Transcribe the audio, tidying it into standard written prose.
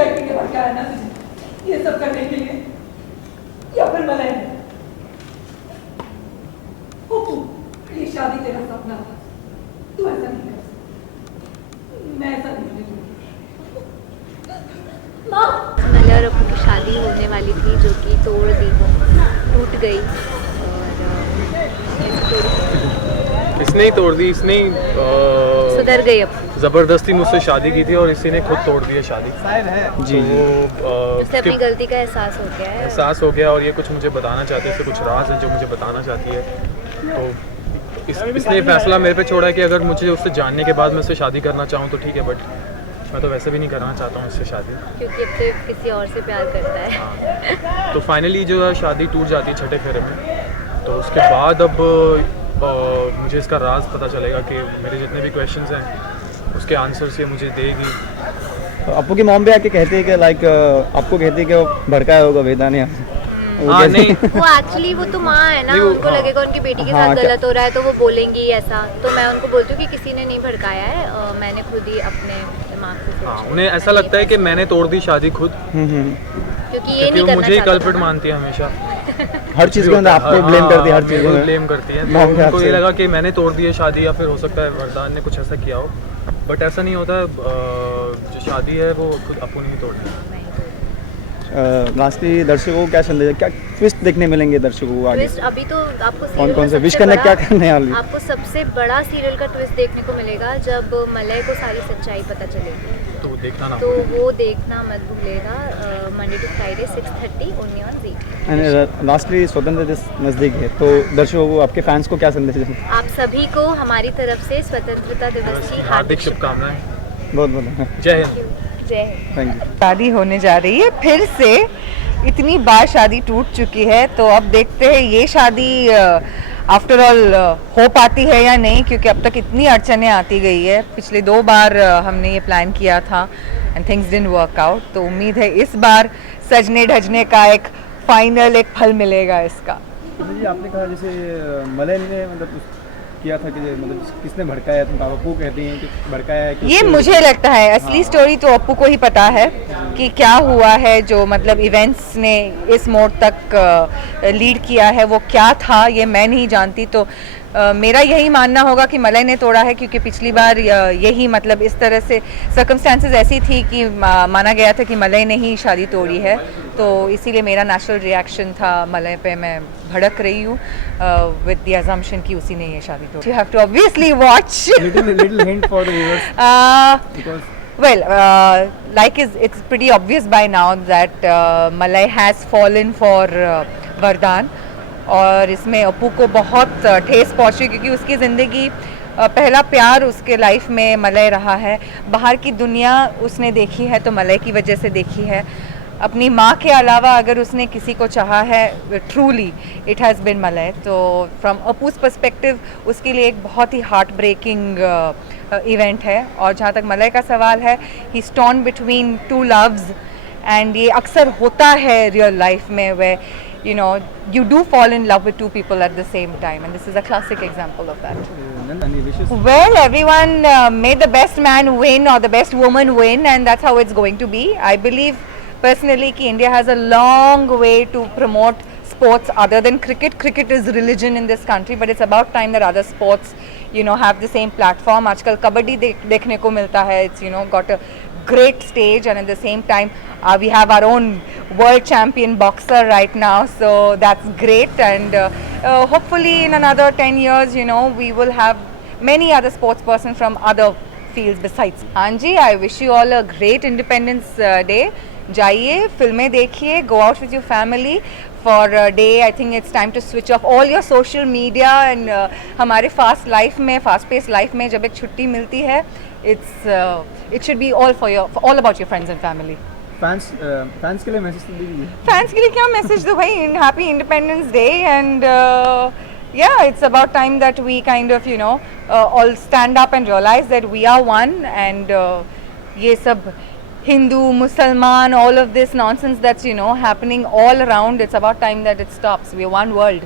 लड़की ने भड़काया ना तुझे ये सब करने के लिए, या फिर मलाई ने? ओपू, ये शादी तेरा सपना था, तू ऐसा नहीं कर सकती, मैं ऐसा नहीं होने दूंगी। माँ, मलाई और अप्पू की शादी होने वाली थी जो कि तोड़ दी, टूट गई। और इसने ही तोड़ दी, इसने ही सुधर गई अप्पू। ज़बरदस्ती मुझसे शादी की थी और इसी ने खुद तोड़ दी है शादी। जी उसे अपनी गलती का एहसास हो गया है। एहसास हो गया और ये कुछ मुझे बताना चाहती है, इससे कुछ राज है जो मुझे बताना चाहती है। तो इसने ये फैसला मेरे पे छोड़ा है कि अगर मुझे उससे जानने के बाद मैं उससे शादी करना चाहूँ तो ठीक है, बट मैं तो वैसे भी नहीं करना चाहता हूँ उससे शादी, क्योंकि अब तो किसी और से प्यार करता है। हाँ। तो फाइनली जो है शादी टूट जाती है छठे फेरे में। तो उसके बाद अब मुझे इसका राज पता चलेगा कि मेरे जितने भी क्वेश्चंस हैं उसके आंसर्स ये मुझे देगी। तो अप्पू की मॉम भी आके कहती है कि लाइक आपको कहती है कि वो भड़काया होगा वेदा ने। हाँ नहीं, वो एक्चुअली वो तो माँ है ना, नहीं, उनको हाँ। लगेगा उनकी बेटी के हाँ, साथ क्या- गलत हो रहा है तो वो बोलेंगी ऐसा। तो मैं उनको बोलती हूँ कि किसी ने नहीं भड़काया है, मैंने खुद ही अपने दिमाग से सोचा हाँ है। उन्हें ऐसा लगता है कि मैंने तोड़ दी शादी खुद, क्योंकि ये क्योंकि नहीं वो करना मुझे ही चाहता कल्प्रिट था। मानती है हमेशा। हर चीज़ के अंदर आपको ब्लेम करती है, हर चीज़ में ब्लेम करती है। माँ तो के हाथ उनको से। ये लगा कि मैंने तोड़ दी है शादी, या फिर हो सकता है वरदान ने कुछ ऐसा किया हो, बट ऐसा नहीं होता है। जो शादी है वो खुद अप्पू ने ही तोड़ी है। लास्टली दर्शकों को क्या संदेश, क्या ट्विस्ट देखने मिलेंगे दर्शकों को आगे? ट्विस्ट अभी तो आपको कौन serial कौन में से विश सबसे करने क्या बड़ा- करने वाली? आपको सबसे बड़ा सीरियल का ट्विस्ट देखने को मिलेगा जब मलय को सारी सच्चाई पता चलेगी। तो देखना ना। तो वो देखना मत भूलेगा, Monday to Friday 6:30 only on Zee. And lastly स्वतंत्रता दिवस नज़दीक है, तो दर्शकों को, आपके फैंस को क्या संदेश दें? आप सभी को हमारी तरफ से स्वतंत्रता दिवस की हार्दिक शुभकामनाएं। बहुत बहुत जय हिंद। जय हिंद। Thank you. शादी होने जा रही है फिर से, इतनी बार शादी टूट चुकी है, तो अब देखते हैं ये शादी आफ्टर ऑल हो पाती है या नहीं, क्योंकि अब तक इतनी अड़चनें आती गई है। पिछले 2 बार हमने ये प्लान किया था and things didn't work out, तो उम्मीद है इस बार सजने ढजने का एक फाइनल एक फल मिलेगा इसका। जी आपने कहा जैसे मलय ने मतलब किया था कि मतलब किसने भड़काया, तुम अप्पू कहती हैं कि भड़काया है कि ये उसके- मुझे लगता है असली स्टोरी तो अप्पू को ही पता है कि क्या हुआ है, जो मतलब इवेंट्स ने इस मोड़ तक लीड किया है वो क्या था, ये मैं नहीं जानती। तो मेरा यही मानना होगा कि मलय ने तोड़ा है, क्योंकि पिछली बार यही मतलब इस तरह से सर्कमस्टेंसेस ऐसी थी कि माना गया था कि मलय ने ही शादी तोड़ी है, तो इसीलिए मेरा नेचुरल रिएक्शन था मलय पे, मैं भड़क रही हूँ विद द अजम्पशन कि उसी ने ये शादी तोड़ी। You have to obviously watch. little hint for the viewers because Well, it's pretty obvious by now that Malay has fallen for Vardhan, और इसमें अप्पू को बहुत ठेस पहुंची, क्योंकि उसकी ज़िंदगी पहला प्यार उसके लाइफ में मलय रहा है। बाहर की दुनिया उसने देखी है तो मलय की वजह से देखी है। अपनी माँ के अलावा अगर उसने किसी को चाहा है truly, it has been Malay. तो फ्रॉम अप्पू's पर्सपेक्टिव उसके लिए एक बहुत ही हार्ट ब्रेकिंग इवेंट है। और जहाँ तक मलय का सवाल है, ही स्टॉर्न बिटवीन 2 लव्स, एंड ये अक्सर होता है रियल लाइफ में, वे you know you do fall in love with 2 people at the same time, and this is a classic example of that. any wishes? Well, everyone may the best man win or the best woman win, and that's how it's going to be. I believe personally कि India has a long way to promote sports other than cricket. Cricket is religion in this country, but it's about time that other sports have the same platform. आजकल कबड्डी देखने को मिलता है, it's got a great stage, and at the same time we have our own world champion boxer right now, so that's great. And hopefully in another 10 years we will have many other sports person from other fields besides. Anji, I wish you all a great Independence Day. जाइए, फिल्में देखिए, go out with your family for a day. I think it's time to switch off all your social media, and हमारे fast life में, fast paced life में जब एक छुट्टी मिलती है, it should be all about your friends and family. Fans के लिए मैसेज तो दीजिए। फैंस के लिए क्या मैसेज दो भाई, happy independence day, and yeah, it's about time that we kind of all stand up and realize that we are one, and ये सब Hindu, Musliman, all of this nonsense that's happening all around, it's about time that it stops. We are one world.